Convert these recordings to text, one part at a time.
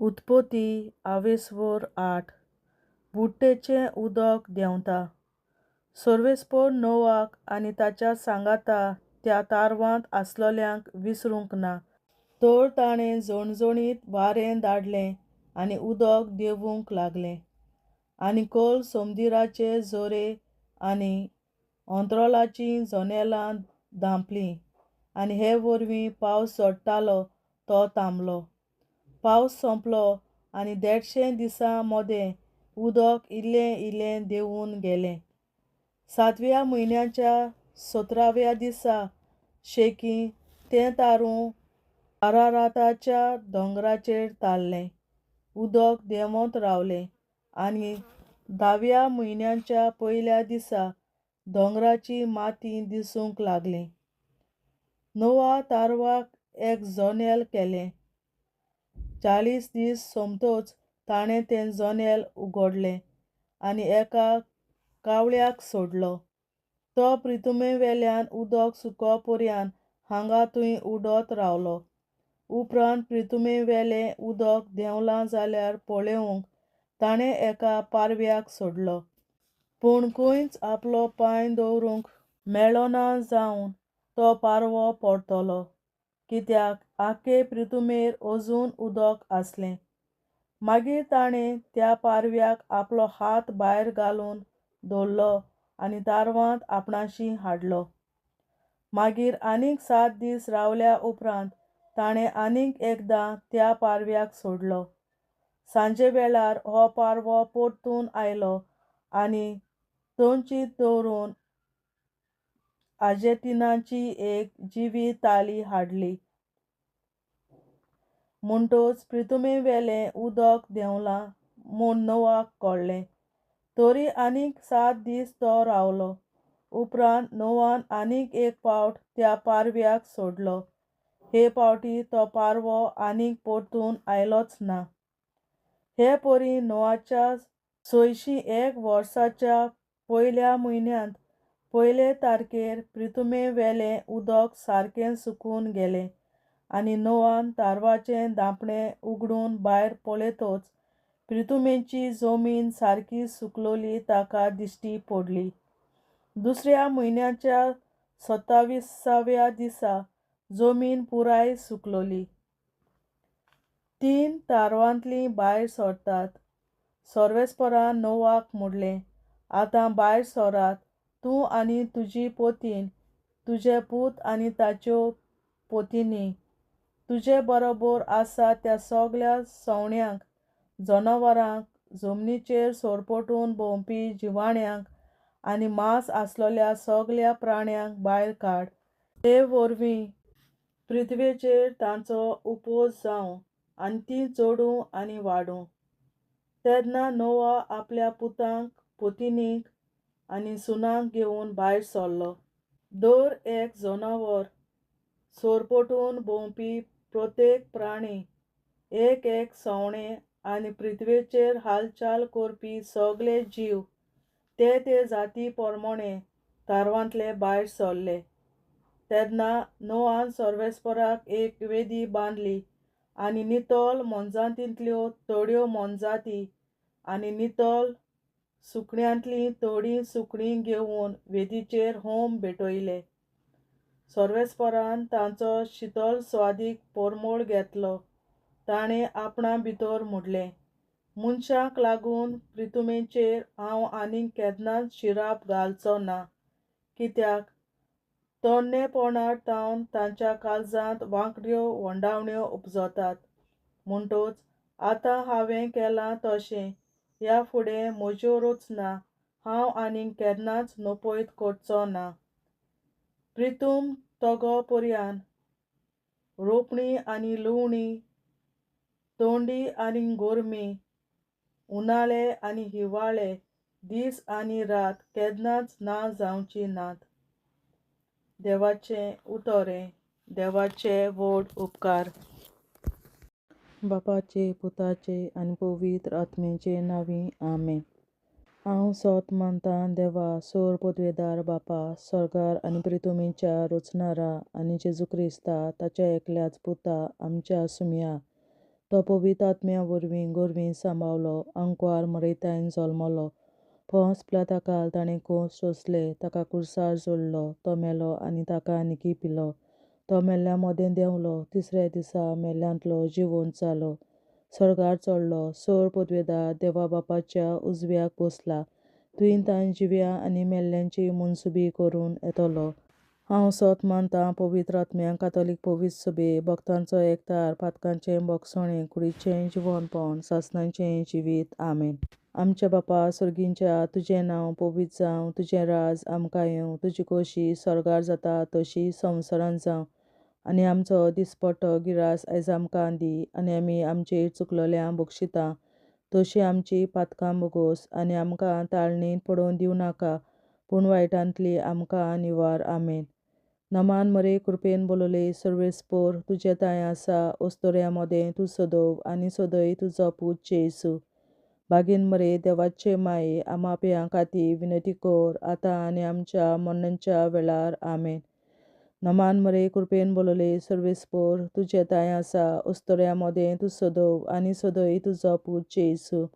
उत्पत्ती आवेसवर 8. बुड्डेचें उदक देंवता. सर्वेस्पर नोवाक आनी ताच्या सांगाता त्या तारवांत आसलोल्यांक विसरूंक ना. तर ताणें जणजणीत वारें धाडलें आनी उदक देंवूंक लागलें. आनी खोल समुद्राचे झरे आनी अंतराळाचीं जनेलां धांपलीं आनी हे वरवीं पावस चडटालो तो थांबलो. पावस सोंपलो आनी 150 दिसां मोदें उदक इल्लें इल्लें देंवून गेलें. 7व्या म्हयन्याच्या 17व्या दिसा शेकी तें तारून अराराताच्या दोंगराचेर थारलें. उदक देंवत रावलें आनी 10व्या म्हयन्याच्या पयल्या दिसा दोंगराची माती दिसूंक लागली. नोआ तारवाक एक जनेल केलें. 40 दीस सोंपतच ताणें तें जनेल उगडलें आनी एका कावळ्याक सोडलो. तो पृथ्वीवेल्यान उदक सुकोपर्यंत हांगा थंय उडत रावलो. उपरांत पृथ्वीवेलें उदक देंवलां जाल्यार पळोवंक ताणें एका पारव्याक सोडलो. पूण खंयच आपलो पांय दवरूंक मेळ्ळो ना जावन तो पारवो पडटलो, कित्याक आख्खे पृथ्वीर अजून उदक आसलें. मागीर ताणें त्या पारव्याक आपलो हात भायर घालून धरलो आनी तारवांत आपणाशी हाडलो. मागीर आनीक 7 दीस रावल्या उपरांत ताणें आनीक एकदां त्या पारव्याक सोडलो. सांजे वेळार हो पारवो परतून आयलो आनी तंचीत दवरून आर्जेन्टिनाची एक जिवी ताली हाडली. म्हणटच पृथ्वीवेलें उदक देंवलां म्हूण नोवाक कळ्ळें. तरी आनीक 7 दीस तो रावलो. उपरांत नोवान आनीक एक फावट त्या पारव्याक सोडलो. हे फावटी तो पारवो आनीक परतून आयलोच ना. हे परी नोआच्या 601 वर्साच्या पयल्या म्हयन्यांत 1 तारखेर पृथ्वीवेलें उदक सारकें सुकून गेलें आनी नोआन तारवाचें धांपणें उगडून भायर पळयतच पृथ्वीची जमीन सारकी सुकलोली ताका दिश्टी पडली. दुसऱ्या म्हयन्याच्या 27व्या दिसा जमीन पुराय सुकलोली. 3 तारवांतलीं भायर सरतात. सर्वेस्परान नोवाक म्हणलें, आतां भायर सरात, तूं आनी तुजी पत्नी, तुजे पूत आनी ताच्यो पत्नी, तुजे बरोबर आसा त्या सगळ्या सवण्यांक, जनावरांक, जमनीचेर सरपटून भोंवपी जिवाण्यांक आनी मांस आसलोल्या सगळ्या प्राण्यांक भायर काड. ते वरवीं पृथ्वीचेर तांचो उपोज जावं आनी तीं चडूं आनी वाडूं. तेन्ना नोआ आपल्या पुतांक, पत्नीक आनी सुनांक घेवन भायर सरलो. दर एक जनावर, सरपटून भोंवपी प्रत्येक प्राणी, एक एक सवणें आनी पृथ्वीचेर हालचाल करपी सगळे जीव ते जाती प्रमाणें तारवांतले भायर सरले. तेन्ना नोआन सर्वेस्पराक एक वेदी बांदली आनी नितळ मोनजातींतल्यो थोड्यो मोनजाती आनी नितळ सुकण्यांतलीं थोडीं सुकणीं घेवन वेदीचेर होम भेटयले. सर्वेस्परान तांचो शीतल स्वादीक परमळ घेतलो. ताणें आपणा भितर म्हणलें, मनशांक लागून पृथ्वीचेर हांव आनीक केन्नाच शिराप घालचो ना, कित्याक तरणेपणांतावन तांच्या काळजांत वांकड्यो वोंडावण्यो उपजतात. म्हणटच आतां हांवें केलां तशें ह्या फुडें म्हज्यो रचना हांव आनीक केन्नाच नपयत करचो ना. पृथ्वी तोगोपर्यंत रोपणी आनी लुवणी, थंडी आनी गरमी, उनाळे आनी हिंवाळे, दीस आनी रात केन्नाच ना जावची नात. देवाचें उतरें. देवाचे व्हड उपकार. बापाचे, पुताचे आनी पवित्र आत्म्याचे नांवीं आमेन. हांव सत मानतां देवा, सर्वपदवेदार बापा, स्वर्गार आनी पृथ्वीच्या रचणारा आनी जेजू क्रिस्ता ताच्या एकल्याच पुता, आमच्या सुम्या तो पवित्र आत्म्या वरवीं गोरवीं सांबावलो, अंकवार मरयतायन जल्मलो. पोंस पिलाताकाल ताणें खूंस सोंसले, ताका कुर्सार जोडलो, तो मेलो आनी ताका निकी पिलो. तो मेल्ल्या मोदें देंवलो, तिसऱ्या दिसा मेल्ल्यांतलो जिवंत जालो, स्वर्गार चडलो, सोर पदवेदार देवा बापाच्या उजव्याक बसला. तुयेन ताण जिव्या आनी मेल्ल्यांची मनसुबी करून येतलो. हांव सोत मानतां पवित्र आत्म्यांक, कातोलीक पवित्र सभे, भक्तांचो एकठार, पातकांचें बोगसणें, कुडीचें जिवंतपण, सासणाचें जिवीत. आमेन. आमच्या बापा सुर्गींच्या, तुजें नांव पवित्र जावं, तुजें राज आमकां येवं, तुजी खोशी स्वर्गार जाता तशी संवसारांत जावं. आनी आमचो दिसपट्टो गिरास आयज आमकां दी, आनी आमी आमचेर चुकलोल्यांक बक्षिता तशी आमची पातकां बोगोस, आनी आमकां ताळणेंत पडोवन दिवं नाका, पूण वायटांतली आमकां निवार. आमेन. नमान मरे कृपेन बोलोले सर्वेस्पोर, तुजे ताय आसा ओस्तोऱ्या मोदें तूं सदोव, आनी सदय तुजो पूत जेसू. बागेन मरे देवाचे माये, आमा पियां खातीर विनंती कर, आतां आनी आमच्या मरणाच्या वेळार. आमेन. नमान मरे कृपेन बोलोले सर्वेस्पोर, तुजे ताय आसा ओस्तोऱ्या मोदें तूं सदोव, आनी सदय तुजो पूत जेसू.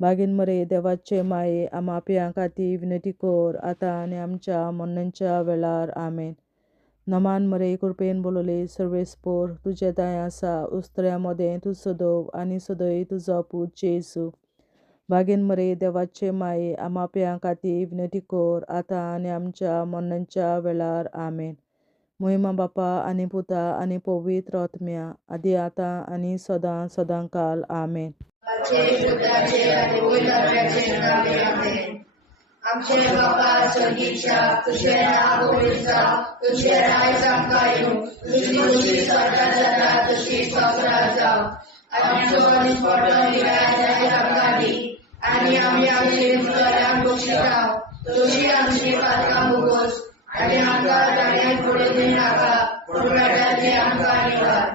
बागेन मरे देवाचे माये, आमा पियां खातीर विनंती कर, आतां आनी आमच्या मरणाच्या वेळार. आमेन. नमान मरे कृपेन बोलोले सर्वेस्पोर, तुजे ताय आसा ओस्तोऱ्या मोदें तूं सदोव, आनी सदय तुजो पूत जेसू. बागेन मरे देवाचे माये, आमा पियां खातीर विनंती कर, आतां आनी आमच्या मरणाच्या वेळार. आमेन. महिमा बापा आनी पुता आनी पवित्र आत्म्या, आदी आतां आनी सदां सदांकाल. आमेन. आमचे बापा स्वर्गीच्या, तुझे नाव पवित्र जावं, तुझे राज आमकां येवं, तुजी खुशी स्वर्गार जाता तशी संवसारांत जावं. आमचो दिसपट्टो गिरास आयज आमकां दी, आनी आमी आमचेर चुकलोल्यांक बक्षिता तशी आमची पातकां बोगोस, आनी आमकां ताळणेंत पडोवन दिवं नाका, पूण वायटांतली आमकां निवार.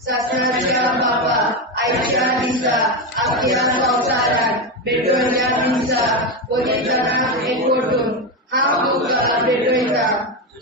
सासणाच्या बापा, आयच्या दिसा आख्या संवसारांत भेटोयल्या दिसा पवित्रांक एकवटून हांव तुका भेटयता.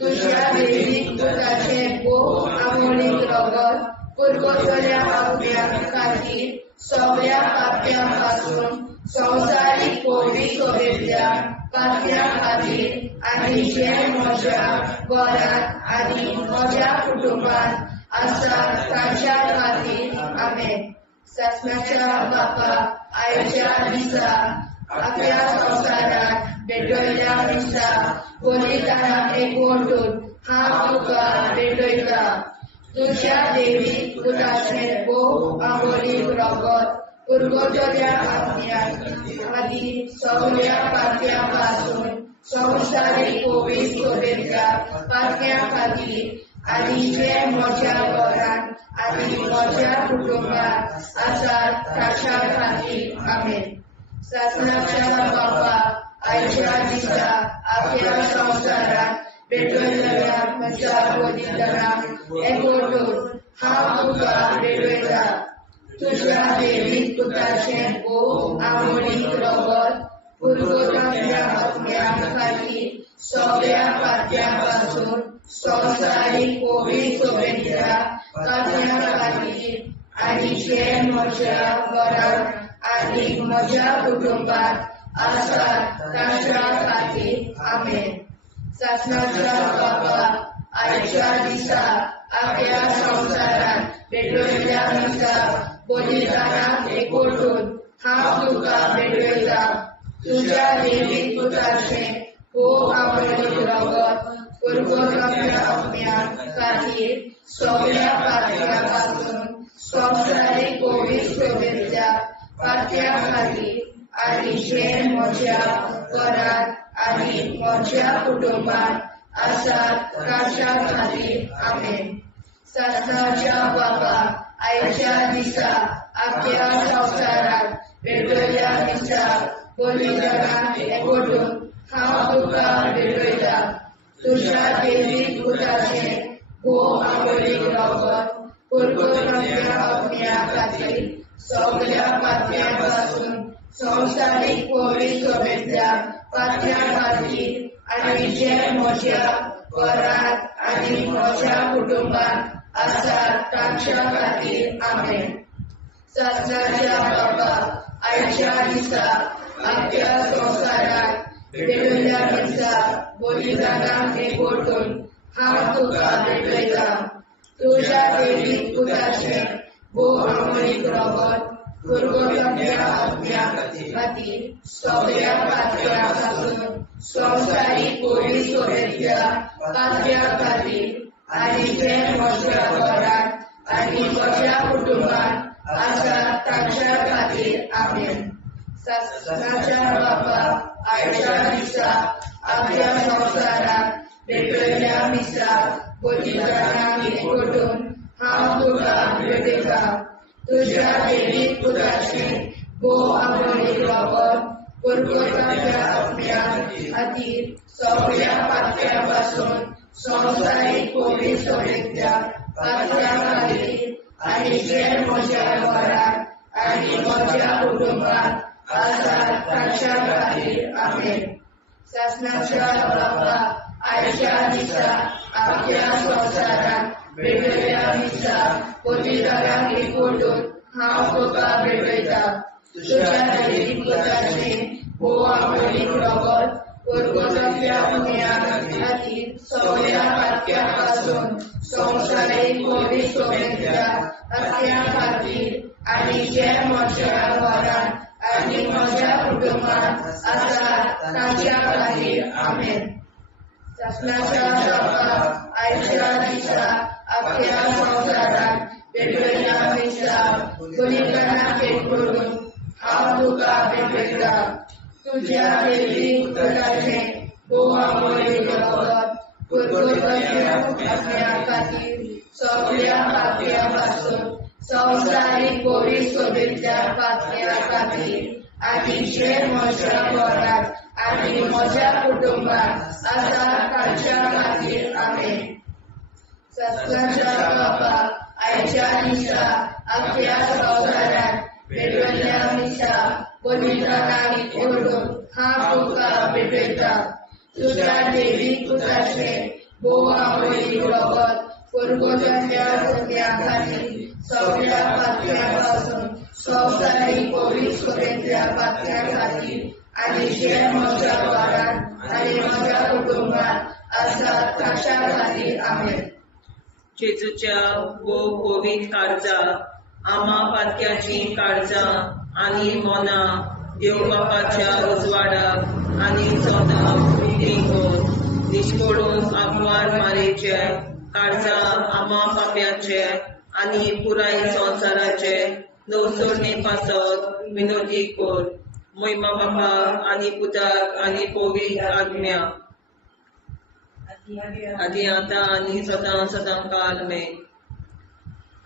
तुज्या दैवीक पुताचें भोव आमोणीक रगत पुरगोसल्या आत्म्या खातीर सगळ्या पाप्यां पासून संवसारीक पवित्र सभेंतल्या पाप्यां खातीर, आनी जे म्हज्या घरांत आनी म्हज्या कुटुंबांत आसा तांच्या खातीर. आमेन. सासणाच्या बापा, आयच्या दिसा आख्या संवसारांत भेटोयल्या दिसा पवित्रांक एकवटून हांव तुका भेटयता. तुज्या दैवीक पुताचें भोव आमोणीक रगत पुरगोसल्या आत्म्या खातीर सगळ्या पाप्यां पासून संवसारीक पवित्र सभेंतल्या पाप्यां खातीर, आनी जे म्हज्या घरांत आनी म्हज्या कुटुंबांत आसा तांच्या खातीर. आमेन. सासणाच्या बापा, आयच्या दिसा आख्या संवसारांत भेटोयल्या म्हज्या पवित्रांक एकवटून हांव तुका भेटयता. तुज्या दैवीक पुताचें भोव आमोणीक रगत पुरगोसल्या आत्म्या खातीर सगळ्या पाप्यां पासून संवसारीक पवित्र सभेंतल्या पाप्यां खातीर, आनी जे म्हज्या घरांत आनी म्हज्या कुटुंबांत आसा तांच्या खातीर. आमेन. सासणाच्या बापा, आयच्या दिसा आख्या संवसारांत भेटोयल्या दिसा पवित्रांक एकवटून हांव तुका भेटयता. तुज्या दैवीक पुताचें भोव आमोणीक रगत पुरगोसल्या आत्म्या खातीर सगळ्या पाप्यां पासून संवसारीक पवित्र सभेंतल्या पाप्यां खातीर, आनी जे म्हज्या घरांत आनी म्हज्या कुटुंबांत आसा तांच्या खातीर. आमेन. सासणाच्या बापा, आयच्या दिसा आख्या संवसारांत भेटोयल्या दिसा पवित्रांक एकवटून हांव तुका भेटयता. तुज्या दैवीक पुताचें भोव आमोणीक रगत पुरगोसल्या आत्म्या खातीर सगळ्या पाप्यां पासून संवसारीक पवित्र सभेंतल्या पाप्यां खातीर, आनी जे म्हज्या घरांत आनी म्हज्या कुटुंबांत आसा तांच्या खातीर. आमेन. शासनाच्या बाबा आयच्या दिसा आपल्या संसारात भेटलेल्या दिसा बलिदानाक एकवटून हांव तुका भेटयता तुझ्या वेळीक पुताचे भोव अमरीक रगत गुरगोरम्या आज्ञा खातीर सगळ्या पातळ्या पासून संवसारीक कोविड सोबेतल्या पातळ्या खातीर आनी ते म्हज्या घरांत आनी म्हज्या कुटुंबांत आसा तांच्या खातीर आमेन. शासनाच्या बाबा आयच्या दिसा आपल्या संवसारात भेटलेल्या दिसा बलिदानाक एकवटून हांव तुका भेटयता तुझ्या वेळीक पुताचे भोव अमरीक रगत गुरगोरम्या आज्ञा खातीर सगळ्या पातळ्या पासून संवसारीक कोविड सोबेतल्या पातळ्या खातीर आनी जे म्हज्या घरांत आनी म्हज्या कुटुंबांत आसा तांच्या खातीर आमेन. शासनाच्या बाबा आयच्या दिसा आपल्या संवसारात भेटलेल्या दिसा बलिदानाक एकवटून हांव तुका भेटयता तुझ्या वेळीक पुताचे भोव अमरीक रगत गुरगोरम्या आज्ञा खातीर सगळ्या पातळ्या पासून संवसारीक कोविड सोबेतल्या पातळ्या खातीर आनी जे म्हज्या घरांत आनी म्हज्या कुटुंबांत आसा तांच्या खातीर आमेन. शासनाच्या बाबा आयच्या दिसा आपल्या संवसारात भेटलेल्या दिसा बलिदानाक एकवटून हांव तुका भेटयता तुझ्या वेळीक पुताचे भोव अमरीक रगत गुरगोरम्या आज्ञा खातीर सगळ्या पातळ्या पासून संवसारीक कोविड सोबेतल्या पातळ्या खातीर आनी जे म्हज्या घरांत आनी म्हज्या कुटुंबांत आसा तांच्या खातीर आमेन. शासनाच्या बाबा आयच्या दिसा आपल्या संवसारात भेटलेल्या दिसा बलिदानाक एकवटून हांव तुका भेटयता तुझ्या वेळीक पुताचे भोव अमरीक रगत गुरगोरम्या आज्ञा खातीर सगळ्या पातळ्या पासून संवसारीक कोविड सोबेतल्या पातळ्या खातीर आनी जे म्हज्या घरांत आनी म्हज्या कुटुंबांत आसा तांच्या खातीर आमेन. जेजूच्या भोव कोविड काळजा आमा पातक्याची काळजां आनी मोना देव बापाच्या उजवाडाक आनी सदांच उक्ती निश्कोडून आग्वार मारेचे काळजां आमा पाप्याचे आनी पुराय संवसाराचे नवसोडणे पासत विनोदी कोर महिमा बापा आनी पुताक आनी पवित्र आज्ञा आदी आतां आनी सदां सदां काल आमेन.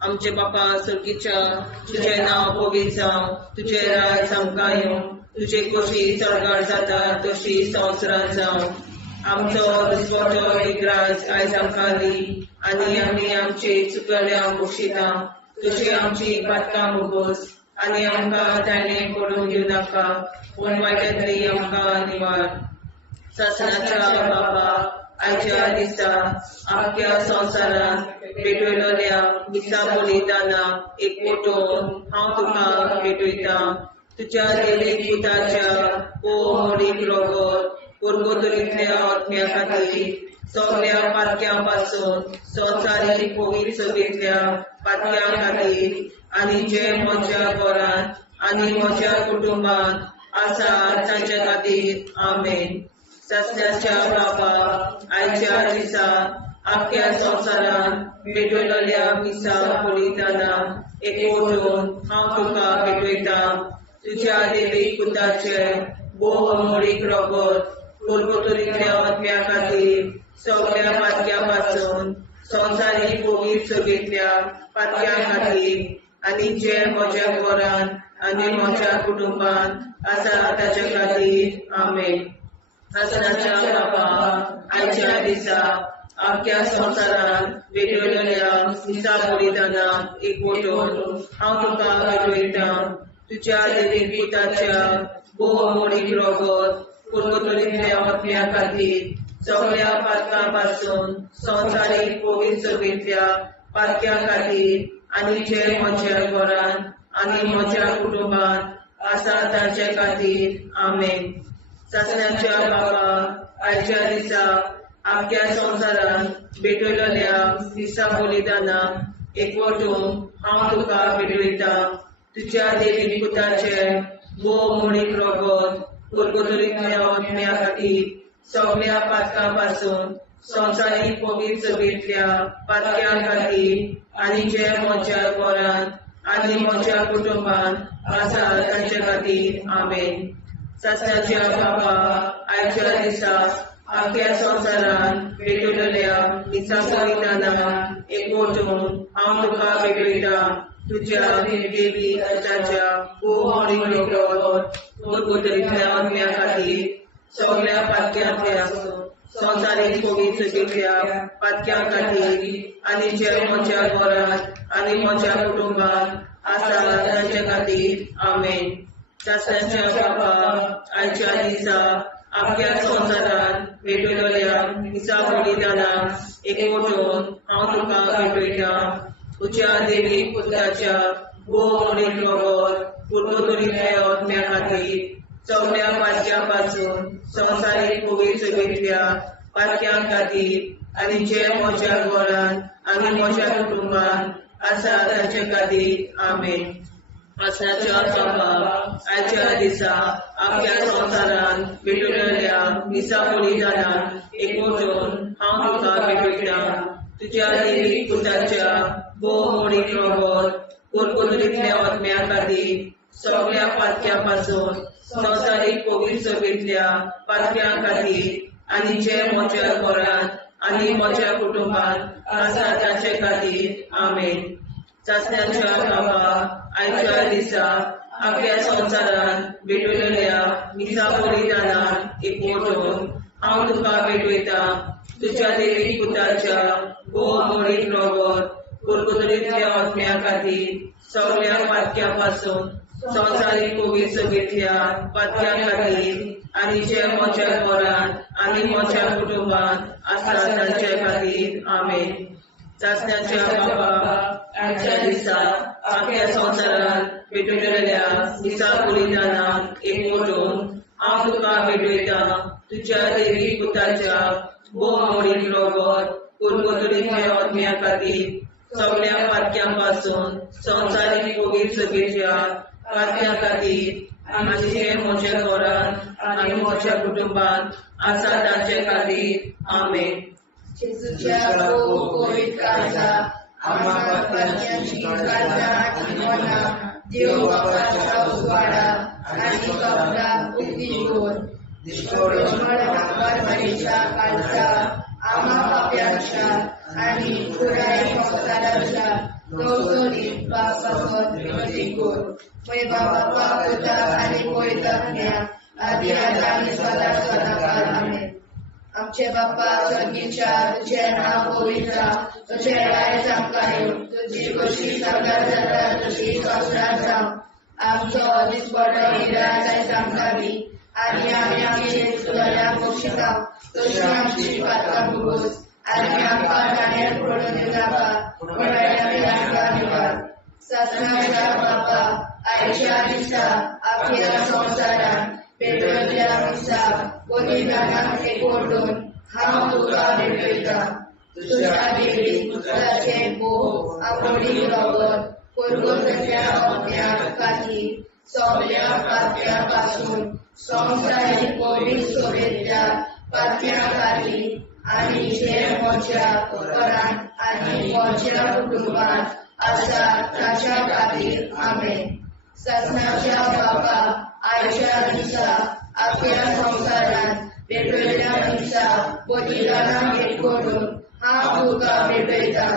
आमचे बापा सुर्गीच्या तुझे नांव पवित्र जावं तुझे राज आमकां येवं तुझे कशी चडगाड जाता तशी संवसारांत जावं आमचो दिसवटो विग्राज आयज आमकां दी आनी आमी आमचे चुकल्यांक बक्षिता तुजी आमची पातकां मुगोस आनी आमकां ताणें पडून दिवं नाका पूण वायटांतली आमकां निवार. शासनाच्या बापा आयच्या दिसा आख्या संवसारांत भेटलेल्या दिसा बलिदानाक एकवटून हांव तुका भेटयता तुज्या देवीक पुताच्या भोव अमरीक रगत गुरगोरम्या आज्ञा खातीर सगळ्या पातक्यां पासून संवसारीक कोविड सोबेतल्या पातक्यां खातीर आनी जे म्हज्या घरांत आनी म्हज्या कुटुंबांत आसा तांच्या खातीर आमेन. शासनाच्या बापा आयच्या दिसा आख्या संवसारांत भेटलेल्या दिसा बलिदानाक एकवटून हांव तुका भेटयता तुज्या देवीक पुताचे भोव अमरीक रगत गुरगोरम्या आज्ञा खातीर सगळ्या पातक्यां पासून संवसारीक कोविड सोबेतल्या पातक्यां खातीर आनी जे म्हज्या घरांत आनी म्हज्या कुटुंबांत आसा ताच्या खातीर आमेन. शासनाच्या बापा आयच्या दिसा आख्या संवसारांत भेटलेल्या दिसा बलिदानाक एकवटून हांव तुका भेटयता तुज्या देवीक पुताच्या भोव अमरीक रगत गुरगोरम्या आज्ञा खातीर सगळ्या पातकां पासून संवसारीक कोविड सोबेतल्या पातक्यां खातीर आनी जे म्हज्या घरान आनी म्हज्या कुटुंबात आसा ताचे खातीर आमेन. सत्याच्या बाबा आयच्या दिसा आख्या संवसारान भेटयलेल्या दिसा बलिदानाक एकवटून हांव तुका भेटयता. तुज्या देवी पुताचे भोव मोडीक रगत कुरकुतरीतल्या आत्म्या खातीर सगळ्या पातकां पासून संवसारीक पवित्र सभेंतल्या पातक्यां खातीर आनी जे म्हज्या घरान आनी म्हज्या कुटुंबान आसा तांचे खातीर आमेन. सत्याच्या बाबा आयच्या दिसा आख्या संवसारान भेटयलेल्या दिसा बलिदानाक एकवटून हांव तुका भेटयता. तुज्या देवी पुताच्या भोव मोडीक रगत कुरकुतरीतल्या आत्म्या खातीर सगळ्या पातक्यांतल्या संवसारीक पवित्र सभेंतल्या पातक्यां खातीर आनी जे म्हज्या घरान आनी म्हज्या कुटुंबान आसा तांचे खातीर आमेन. सत्याच्या बाबा आयच्या दिसा आख्या संवसारान भेटयलेल्या दिसा बलिदानाक एकवटून हांव तुका भेटयता. तुज्या देवी पुताच्या भोव मोडीक रगत कुरकुतरीतल्या आत्म्या खातीर सगळ्या पातक्यां पासून संवसारीक पवित्र सभेंतल्या पातक्यां खातीर आनी जे म्हज्या घरान आनी म्हज्या कुटुंबान आसा तांचे खातीर आमेन. सत्याच्या बाबा आयच्या दिसा आख्या संवसारान भेटयलेल्या दिसा बलिदानाक एकवटून हांव तुका भेटयता. तुज्या देवी पुताच्या भोव मोडीक रगत कुरकुतरीतल्या आत्म्या खातीर सगळ्या पातक्यां पासून संवसारीक पवित्र सभेंतल्या पातक्यां खातीर आनी जे म्हज्या घरान आनी म्हज्या कुटुंबान आसा तांचे खातीर आमेन. सत्याच्या बाबा आयच्या दिसा आख्या संवसारान भेटयलेल्या दिसा बलिदानाक एकवटून हांव तुका भेटयता. तुज्या देवी पुताच्या भोव मोडीक रगत कुरकुतरीतल्या आत्म्या खातीर सगळ्या पातक्यां पासून संवसारीक पवित्र सभेंतल्या पातक्यां खातीर आनी जे म्हज्या घरान आनी म्हज्या कुटुंबान आसा तांचे खातीर आमेन. सत्याच्या बाबा आयच्या दिसा आख्या संवसारान भेटयलेल्या दिसा बलिदानाक एकवटून हांव तुका भेटयता. तुज्या देवी पुताच्या भोव मोडीक रगत कुरकुतरीतल्या आत्म्या खातीर सगळ्या पातक्यां पासून संवसारीक पवित्र सभेंतल्या पातक्यां खातीर आनी जे म्हज्या घरान आनी म्हज्या कुटुंबान आसा तांचे खातीर आमेन. जेजूच्या भोव पवित्र काळजा आम्हा पातक्यांची काळजा आनी मना देव बापाच्या उजवाडा आनी कबरात उक्ती दोर. मरणीच्या काळजा आम्हा पाप्यांच्या आनी पुराय संवसाराच्या गवसणीत वासावर विनंती कर. पळय बाबा पुता आनी पवित्रात्म्या आदी आनी सदा सदाकाळ आमेन. आमचे बापा स्वर्गीच्या तुझें नांव पवित्र तुझें रायज आमकां येवं. तुजी कशी सगळ्या जाता तशी संवसारांत जावं. आमचो दिसपडो हिराय आयज आमकां दी आनी आमी आमची चुकल्यांक बक्षिता तशी आमची पातकां भोगोस आनी आमकां गाण्यार पडून दिनाका पूण आमी आमकां निवार. सत्याच्या बापा आयच्या दिसा आख्या संवसारान भेटयलेल्या दिसा बलिदानाक एकवटून हांव तुका भेटयता. तुज्या देवी पुताचे भोव मोडीक रगत कुरकुतरीतल्या आत्म्या खातीर सगळ्या पातक्यां पासून संवसारीक पवित्र सभेंतल्या पातक्यां खातीर आनी जे म्हज्या घरान आनी म्हज्या कुटुंबान आसा ताच्या खातीर आमेन. सत्याच्या बापा आयच्या दिसा आख्या संवसारान भेटयलेल्या दिसा बलिदानाक एकवटून हांव तुका भेटयता.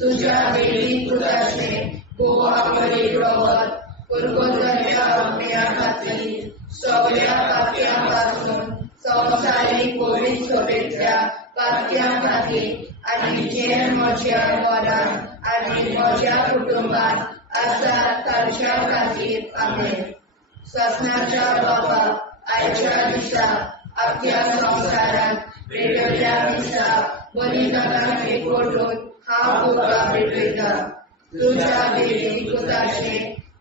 तुज्या देवी पुताचे भोव मोडीक रगत कुरकुतरीतल्या आत्म्या खातीर सगळ्या पातक्यां पासून संवसारीक पवित्र सभेंतल्या पातक्यां खातीर आनी जे म्हज्या घरान आनी म्हज्या कुटुंबान आसा तांच्या खातीर आमेन. सत्याच्या बापा आयच्या दिसा आख्या संवसारान भेटयलेल्या दिसा बलिदानाक एकवटून हांव तुका भेटयता. तुझ्या देवी पुताचे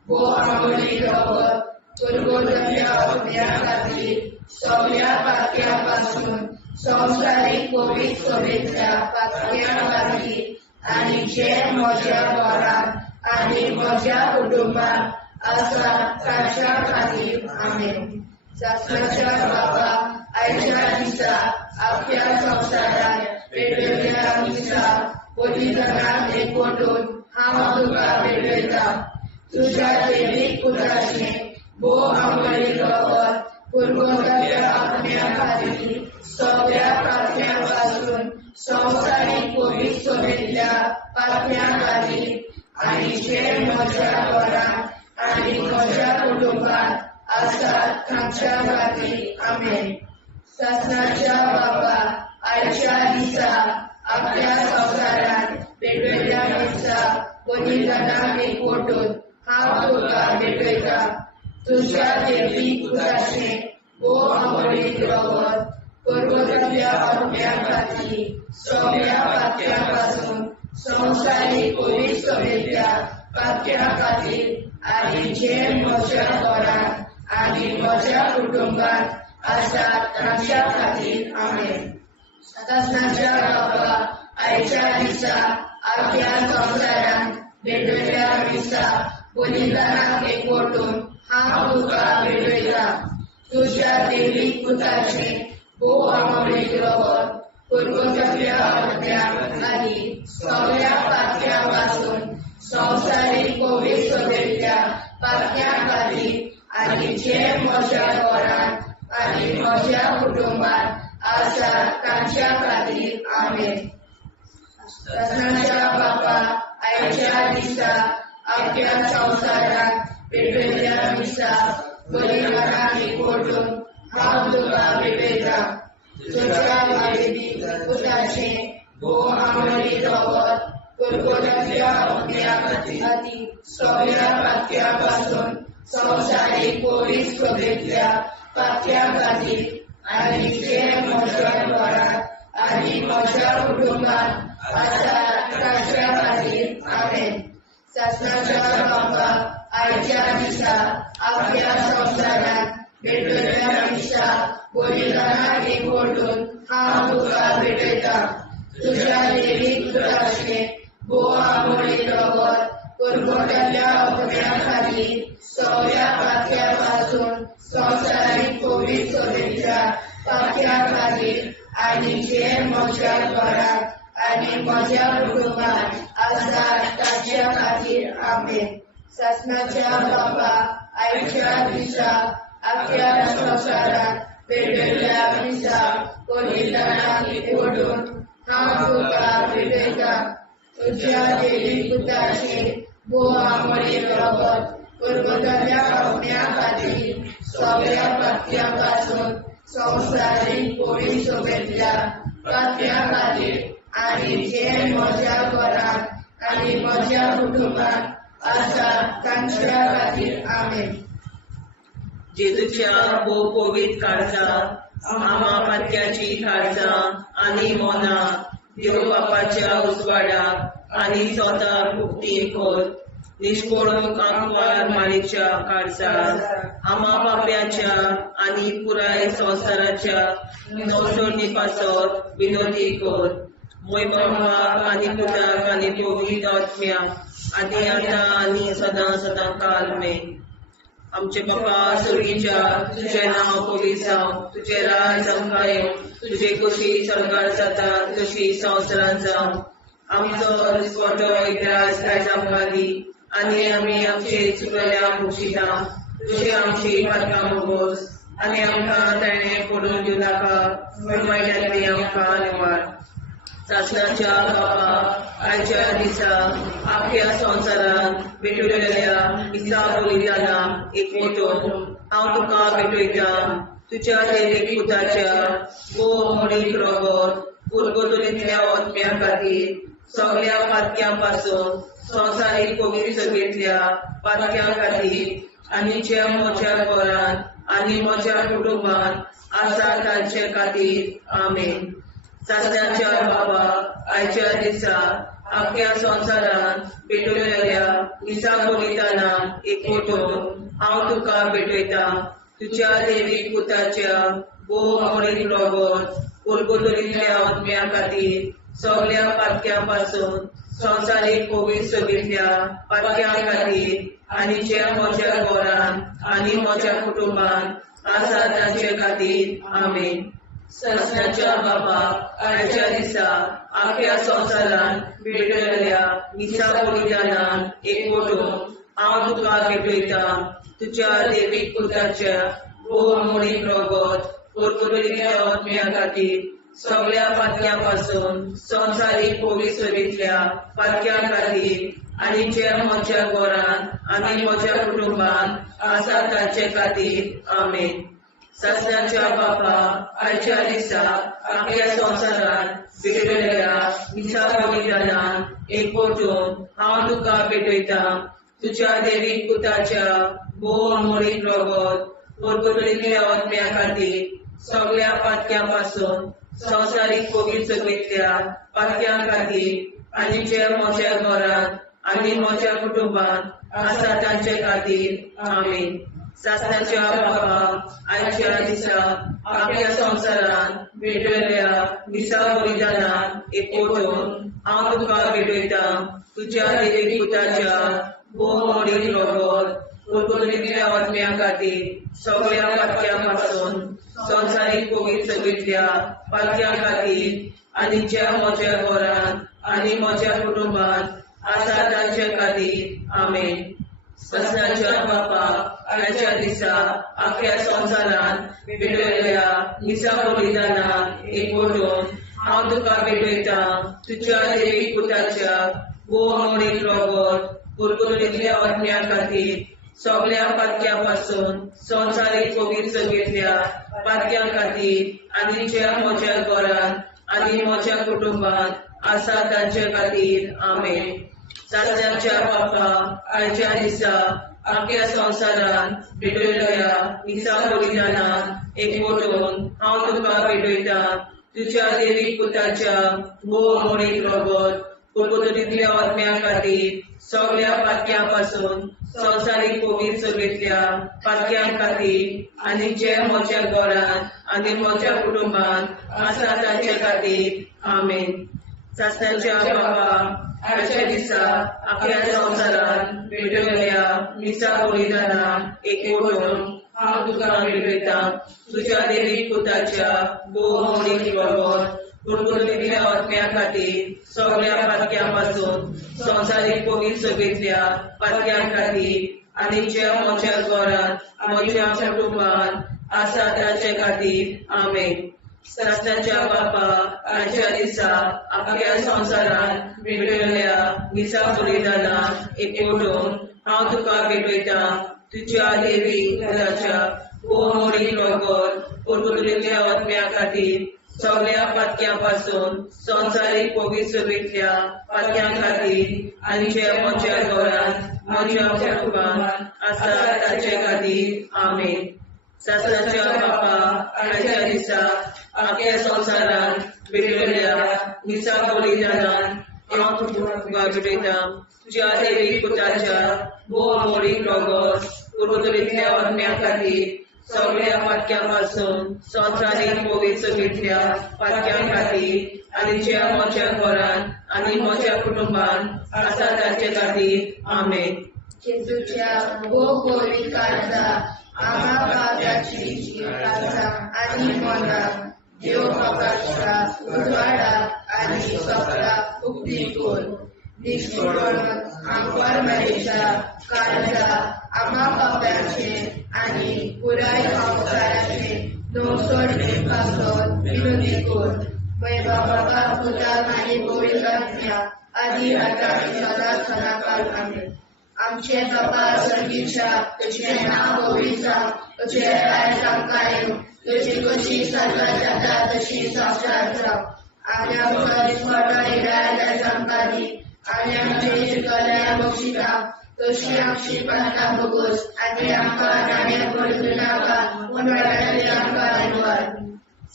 भोवमावळी रगत पुरगोटल्या आपल्या खातीर सगळ्या पातक्यापासून संवसारीक कोवीड सोबेतल्या पातक्या खातीर आनी जे म्हज्या घरांत आनी म्हज्या कुटुंबात आसा ताच्या खातीर आमेन. शासनाच्या बाबा आयच्या दिसा आपल्या संवसारात पेटयल्ल्या दिसा बलिदानाक एकवटून हांव तुका पेटयता. तुझ्या देवीक पुताचे भोवमावळी रगत पुरगोटल्या आपल्या खातीर सगळ्या पातक्यापासून संवसारीक कोवीड सोबेतल्या पातक्या खातीर आनी जे म्हज्या घरांत आनी म्हज्या कुटुंबात आसात तांच्या खातीर आमेन. शासनाच्या बाबा आयच्या दिसा आपल्या संवसारात पेटयल्ल्या दिसा बलिदानाक एकवटून हांव तुका पेटयता. तुझ्या देवीक पुताचे भोवमावळी रगत पुरगोटल्या आपल्या खातीर सगळ्या पातक्यापासून संवसारीक कोवीड सोबेतल्या पातक्या खातीर आनी जे म्हज्या घरांत आनी म्हज्या कुटुंबात आसात तांच्या खातीर आमेन. शासनाच्या बाबा आयच्या दिसा आपल्या संवसारात पेटयल्ल्या दिसा बलिदानाक एकवटून हांव तुका पेटयता. तुझ्या देवीक पुताचे भोवमावळी रगत पुरगोटल्या आपल्या खातीर सगळ्या पातक्यापासून संवसारीक कोवीड सोबेतल्या पातक्या खातीर आनी जे म्हज्या घरांत आनी म्हज्या कुटुंबात आसा तांच्या खातीर आमेन. शासनाच्या बाबा आयच्या दिसा आपल्या संवसारात पेटयल्ल्या दिसा बलिदानाक एकवटून हांव तुका पेटयता. तुझ्या देवीक पुताचे भोवमावळी रगत पुरगोटल्या आपल्या खातीर सगळ्या पातक्यापासून संवसारीक कोवीड सोबेतल्या पातक्या खातीर आनी जे म्हज्या घरांत आनी म्हज्या कुटुंबात आसा तांच्या खातीर आमेन. शासनाच्या बाबा आयच्या दिसा आपल्या संवसारात पेटयल्ल्या दिसा बलिदानाक एकवटून हांव तुका पेटयता. तुझ्या देवीक पुताचे भोवमावळी रगत पुरगोटल्या आपल्या खातीर सगळ्या पातक्यापासून संवसारीक कोवीड सोबेतल्या पातक्या खातीर आनी जे म्हज्या घरांत आनी म्हज्या कुटुंबात आसा तांच्या खातीर आमेन. शासनाच्या बाबा आयच्या दिसा आपल्या संवसारात पेटयल्ल्या दिसा बलिदानाक एकवटून हांव तुका पेटयता. तुझ्या देवीक पुताचे भोवमावळी रगत पुरगोटल्या आपल्या खातीर सगळ्या पातक्यापासून संवसारीक कोवीड सोबेतल्या पातक्या खातीर आनी जे म्हज्या घरांत आनी म्हज्या कुटुंबात आसा तांच्या खातीर आमेन. जेजूच्या भोव कोवीड काळजांत आमा पातक्याची काळजां आनी मोना देव बापाच्या उजवाडाक आनी स्वता भुक्ती कोर. निष्पळूक आंकवार माळेच्या काळजांत आमा बाप्याच्या आनी पुराय संवसाराच्या संसोडणी पासत विनोदी कोर. मोय बापाक आनी पुताक आनी पवित्र आत्म्याक आदी आतां आनी सदां सदां काल मेन. आमचे बापा सर्गीच्या तुझे नांव पवित्र जावं, तुझे राज आमकां येवं, तुझे कशी सरकार जाता तशी संवसारांत जावं. आमचो दिसवटो एकदांच आयज आमकां दी आनी आमी आमचे चुकल्यांक बक्षिता. तुझे आमची पातकां भोगोस आनी आमकां ताणें पडून दिवं नाका, वायटांतली आमकां निवाड. शासनाच्या बाबा आयच्या दिसा आपल्या संवसारांत पेटयल्ल्या दिसा बलिदानाक एकवटून हांव तुका पेटयता. तुझ्या देवीक पुताच्या भोवमावळी रगत पुरगोटल्या आत्म्या खातीर सगळ्या पातक्यां पासून संवसारीक कोवीड सोबेतल्या पातक्या खातीर आनी जे म्हज्या घरांत आनी म्हज्या कुटुंबात आसा तांचे खातीर आमेन. शासनाच्या बाबा आयच्या दिसा आपल्या संवसारांत पेटयलेल्या मिसा बोलिताना एकवटून हांव तुका भेटयता तुझ्या देवीक पुताच्या भोव आवडीन रगत कोलगोतरींतल्या आत्म्या खातीर सगळ्या पातक्यां पासून संवसारीक कोवीड सगळ्या पातक्यां खातीर आनी जे म्हज्या घरान आनी म्हज्या कुटुंबान आसा तांचे खातीर आमेन. सस्नाच्या बापाक आयच्या दिसा आख्या संवसारान भेटयलेल्या मिसा बलिदानान एकवटून हांव तुका भेटयता तुझ्या देवीक पुताच्या भोव आवडीन रगत कोलगोतरींतल्या आत्म्या खातीर सगळ्या पातक्यां पासून संवसारीक कोवीड सगळ्या पातक्यां खातीर आनी जे म्हज्या घरान आनी म्हज्या कुटुंबान आसा तांचे खातीर आमेन. सस्नाच्या बापा आयच्या दिसा आख्या संवसारान भेटयलेल्या मिसा बलिदानान एकवटून हांव तुका भेटयता तुझ्या देवीक पुताच्या भोव आवडीन रगत कोलगोतरींतल्या आत्म्या खातीर सगळ्या पातक्यां पासून संवसारीक कोवीड सगळ्या पातक्यां खातीर आनी जे म्हज्या घरान आनी म्हज्या कुटुंबान आसा तांचे खातीर आमेन. सस्नाच्या बापा आयच्या दिसा आख्या संवसारान भेटयलेल्या मिसा बलिदानान एकवटून हांव तुका भेटयता तुझ्या देवीक पुताच्या भोव आवडीन रगत कोलगोतरींतल्या आत्म्या खातीर सगळ्या पातक्यां पासून संवसारीक कोवीड सगळ्या पातक्यां खातीर आनी ज्या म्हज्या घरान आनी म्हज्या कुटुंबान आसा तांचे खातीर आमेन. सस्नाच्या बापा आयच्या दिसा आख्या संवसारान भेटयलेल्या मिसा बलिदानान एकवटून हांव तुका भेटयता तुझ्या देवीक पुताच्या भोव आवडीन रगत कोलगोतरींतल्या आत्म्या खातीर सगळ्या पातक्यां पासून संवसारीक कोवीड सगळ्या पातक्यां खातीर आनी ज्या म्हज्या घरान आनी म्हज्या कुटुंबान आसा तांचे खातीर आमेन. सस्नाच्या बापा आयच्या दिसा आख्या संवसारान भेटयलेल्या मिसा बलिदानान एकवटून हांव तुका भेटयता तुझ्या देवीक पुताच्या भोव आवडीन रगत कोलगोतरींतल्या आत्म्या खातीर सगळ्या पातक्यां पासून संवसारीक कोवीड सगळ्या पातक्यां खातीर आनी जे म्हज्या घरान आनी म्हज्या कुटुंबान आसा तांचे खातीर आमेन. सस्नाच्या बापा आयच्या दिसा आख्या संवसारान भेटयलेल्या मिसा बलिदानान एकवटून हांव तुका भेटयता तुझ्या देवीक पुताच्या भोव आवडीन रगत कोलगोतरींतल्या आत्म्या खातीर सगळ्या पातक्यां पासून संवसारीक कोवीड सगळ्या पातक्यां खातीर आनी जे म्हज्या घरान म्हज्या कुटुंबान आसा तांचे खातीर आमेन. सस्नाच्या बापा आयच्या दिसा आख्या संवसारान भेटयलेल्या मिसा बलिदानान एकवटून हांव तुका भेटयता तुझ्या देवीक पुताच्या भोव आवडीन रगत कोलगोतरींतल्या आत्म्या खातीर सगळ्या पातक्यां पासून संवसारीक कोवीड सगळ्या पातक्यां खातीर आनी जे म्हज्या घरान म्हज्या कुटुंबान आसा तांचे खातीर आमेन. सस्नाच्या बापा आयच्या दिसा आख्या संवसारान भेटयलेल्या मिसा बलिदानान हांव तुका भेटयता तुझ्या देवीक पुताच्या भोव आवडीन रगत कोलगोतरींतल्या आत्म्या खातीर सगळ्या पातक्यां पासून संवसारीक कोवीड सगळ्या पातक्यां खातीर आनी जे म्हज्या घरान आनी म्हज्या कुटुंबान आसा तांचे खातीर आमेन. जेजूच्या भोव कोवीड काळाचा आम्हा पापाची आसा आनी मना देव बापाच्या उजवाडा आनी सगळा उक्ती कोर निष्ठुरण आंकवार मेरेच्या काळाचा आम्हा पापाचे आनी पुराय संसाराचे नवसोड पासून विनोदी कोर वैभव बाबा पुताक आनी गोविंदाच्या आदी आता सदां सदांकाळ आमेन. आमचे बाबा सर्गीच्या तुझे नाव गोविंदा तुझे राय आमकां तुझी कशी साजरा जाता तशी साक्षात जाव. आनी आमकां दिसपट्टा राय आमकां दी आनी आमचे शिकल्या बक्षिता तशी आमची प्रार्थना भोगोस आनी आमकां नाण्या पडूं नाका पूण वाटातली आमकां धन्यवाद.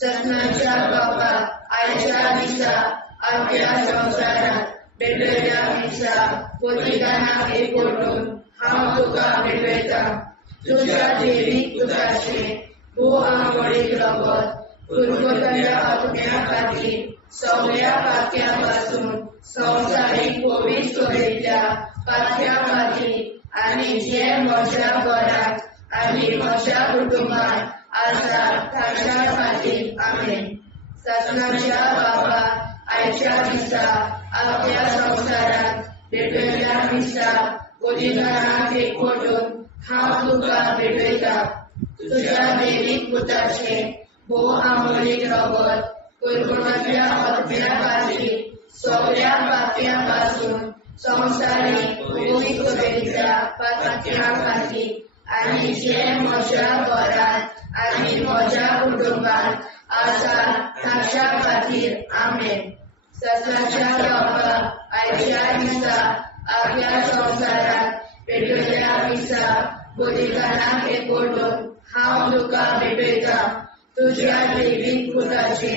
सस्नाच्या बापा आयच्या दिसा आमच्या संवसारात भेटयल्या मिसा बलिदानाक एकवटून हांव तुका भेटयता तुझ्या देवीक पुताचे भोव आंबोळीक रगत पुरगोतल्या आत्म्या खातीर सगळ्या पातक्या पासून संवसारीक कोवीड सोबेतल्या पातक्या खातीर आनी जे म्हज्या घरांत आनी म्हज्या कुटुंबांत आसा ताच्या खातीर आमेन. ससनाच्या बाबा आयच्या दिसा आपल्या संवसारांत भेटयल्या मिसा बलिदानाक एकवटून हांव तुका भेटयता तुझ्या देवीक पुताचे भोव आंबोळीक रगत पुरगोतल्या आत्म्या खातीर सगळ्या पातक्या पासून संवसारीक कोवीड सोबेतल्या पातक्या खातीर आनी जे म्हज्या घरांत आनी म्हज्या कुटुंबांत आसा ताच्या खातीर आमेन. ससनाच्या बाबा आयच्या दिसा आपल्या संवसारांत भेटयल्या मिसा बलिदानाक एकवटून हांव तुका भेटयता तुझ्या देवीक पुताचे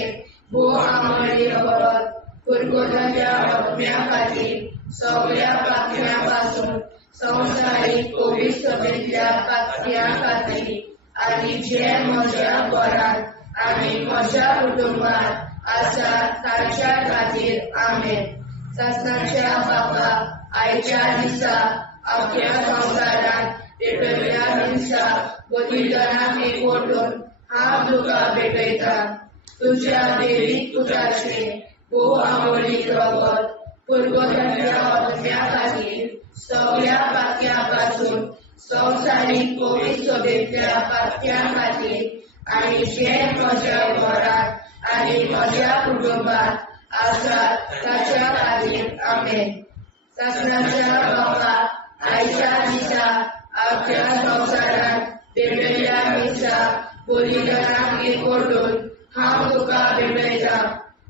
भोव आंबोळीक रगत पुरगोतल्या आत्म्या खातीर सगळ्या पातक्या पासून संवसारीक कोवीड सोबेतल्या पातक्या खातीर आनी जे म्हज्या घरांत आनी म्हज्या कुटुंबांत आसा ताच्या खातीर आमेन. ससनाच्या बाबा आयच्या दिसा आपल्या संवसारांत भेटयल्या मिसा बलिदानाक एकवटून हांव तुका भेटयता तुझ्या देवीक पुताचे भोव आंबोळीक रगत पुरगोतल्या आत्म्या खातीर सगळ्या पातक्या पासून संवसारीक कोवीड सोबेतल्या पातक्या खातीर आनी जे म्हज्या घरांत आनी म्हज्या कुटुंबांत आसा ताच्या खातीर आमेन. ससनाच्या बाबा आयच्या दिसा आपल्या संवसारांत भेटयल्या मिसा बलिदानाक एकवटून हांव तुका भेटयता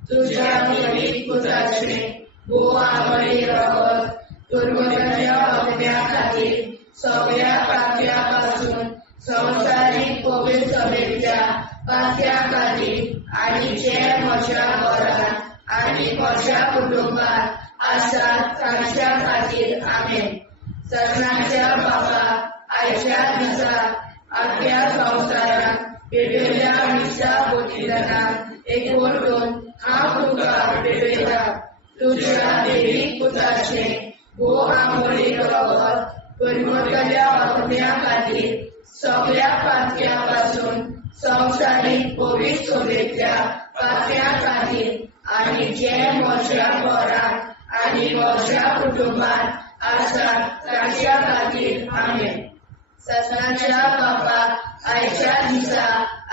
तुझ्या देवीक पुताचे भोव आंबोळीक रगत पुरगोतल्या आत्म्या खातीर सगळ्या पातक्या पासून संवसारीक कोवीड सोबेतल्या पातक्या खातीर आनी जे म्हज्या घरांत आनी म्हज्या कुटुंबांत आसा ताच्या खातीर आमेन. ससनाच्या बाबा आयच्या दिसा आपल्या संवसारांत भेटयल्या मिसा बलिदानाक एकवटून हांव तुका भेटयता तुझ्या देवीक पुताचे भोव आंबोळीक रगत पुरगोतल्या आत्म्या खातीर सगळ्या पातक्या पासून संवसारीक कोवीड सोबेतल्या पातक्या खातीर आनी जे म्हज्या घरांत आनी म्हज्या कुटुंबांत आसा ताच्या खातीर आमेन. ससनाच्या बाबा आयच्या दिसा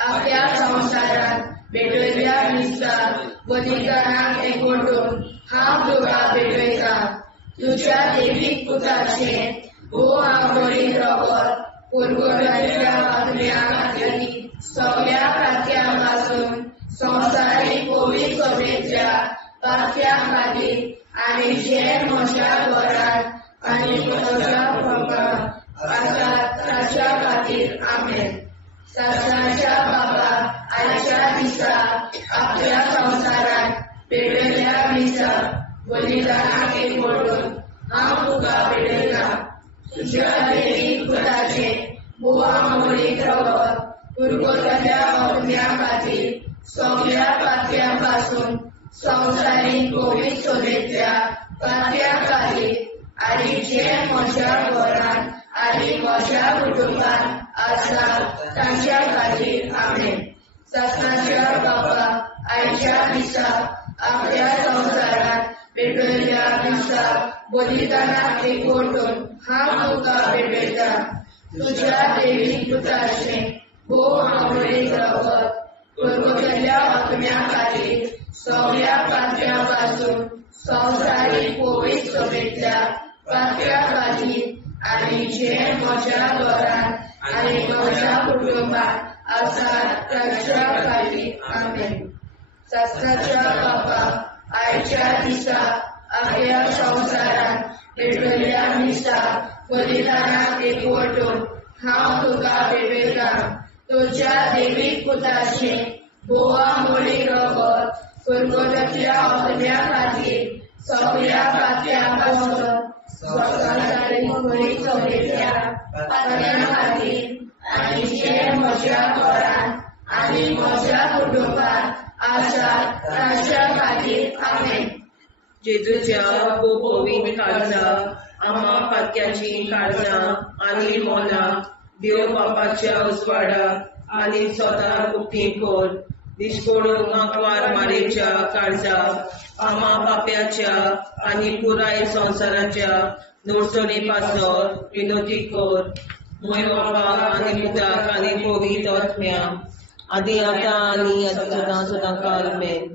आपल्या संवसारांत भेटयल्या मिसा बलिदानाक एकवटून हांव तुका भेटयता तुझ्या देवीक पुताचे भोव आंबोळीक रगत पुरगोतल्या आत्म्या खातीर सगळ्या पातक्या पासून संवसारीक कोवीड सोबेतल्या पातक्या खातीर आनी जे म्हज्या घरांत आनी म्हज्या कुटुंबांत आसा ताच्या खातीर आमेन. ससनाच्या बाबा आयच्या दिसा आपल्या संवसारांत भेटयल्या मिसा बलिदानाक एकवटून हांव तुका भेटयता तुझ्या देवीक पुताचे भोव आंबोळीक रगत पुरगोतल्या आत्म्या खातीर सगळ्या पातक्या पासून संवसारीक कोवीड सोबेतल्या पातक्या खातीर आनी जे म्हज्या घरांत आनी म्हज्या कुटुंबांत आसा ताच्या खातीर आमेन. ससनाच्या बाबा आयच्या दिसा आपल्या संवसारांत भेटयल्या मिसा बलिदानाक एकवटून हांव तुका भेटयता तुझ्या देवीक पुताचे भोव आंबोळीक रगत पुरगोतल्या आत्म्या खातीर सगळ्या पातक्या पासून संवसारीक कोवीड सोबेतल्या पातक्या खातीर आनी जे म्हज्या घरांत आनी म्हज्या कुटुंबांत आसा ताच्या खातीर आमेन. ससनाच्या बाबा आयच्या दिसा आपल्या संवसारांत भेटयल्या मिसा बलिदानाक एकवटून हांव तुका भेटयता तुझ्या देवीक पुताचे भोव आंबोळीक रगत पुरगोतल्या आत्म्या खातीर सगळ्या पात्या पासत स्वतंत्राची बळी चवलेल्या पात्या खातीर आनी जे म्हज्या घरांत आनी म्हज्या कुटुंबात आसात तांच्या खातीर आमेन. जेजूच्या पवित्र काळजा आम्हा पात्याची काळजा आनी मोना देव बापाच्या उजवाडाक आनी स्वता कुटी कोर दिसपडून आंकवार मारेच्या काळजा आम्हा पाप्याच्या आनी पुराय संवसाराच्या नोडचणी पासत विनोदी कोर मोय बापा आनी पुताक आनी पवित्र आत्म्या आदी आतां आनी सदां सदां काल मेन.